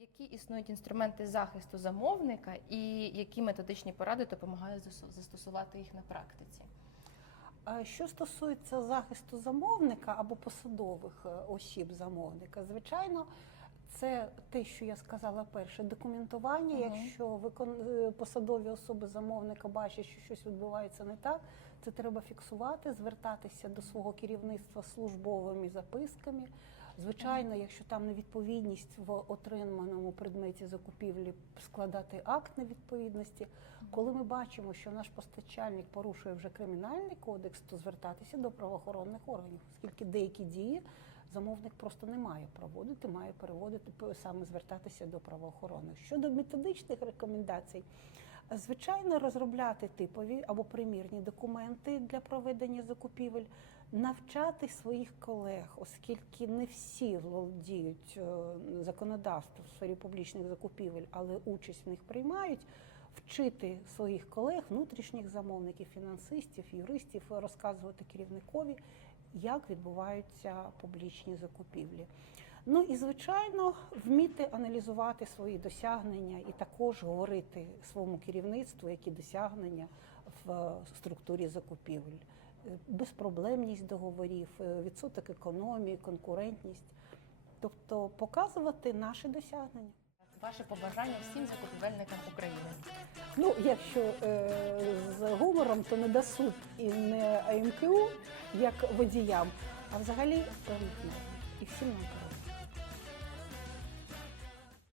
Які існують інструменти захисту замовника і які методичні поради допомагають застосувати їх на практиці? Що стосується захисту замовника або посадових е, осіб замовника, звичайно, це те, що я сказала перше, документування. Мгм. Якщо викон... е, посадові особи замовника бачать, що щось відбувається не так, це треба фіксувати, звертатися до свого керівництва службовими записками. Звичайно, якщо там невідповідність в отриманому предметі закупівлі, складати акт невідповідності. Коли ми бачимо, що наш постачальник порушує вже кримінальний кодекс, то звертатися до правоохоронних органів, оскільки деякі дії замовник просто не має проводити, має переводити саме звертатися до правоохоронних. Щодо методичних рекомендацій, звичайно, розробляти типові або примірні документи для проведення закупівель, навчати своїх колег, оскільки не всі володіють е, законодавством в сфері публічних закупівель, але участь в них приймають. Вчити своїх колег, внутрішніх замовників, фінансистів, юристів, розказувати керівникові, як відбуваються публічні закупівлі. Ну і звичайно, вміти аналізувати свої досягнення і також говорити своєму керівництву, які досягнення в структурі закупівель. Безпроблемність договорів, е, відсоток економії, конкурентність, тобто показувати наші досягнення. Ваше побажання всім закупівельникам України. Ну, якщо е, з гумором, то не ДАСУД і не АМКУ, як водіям, а взагалі певних норм. І всім нам.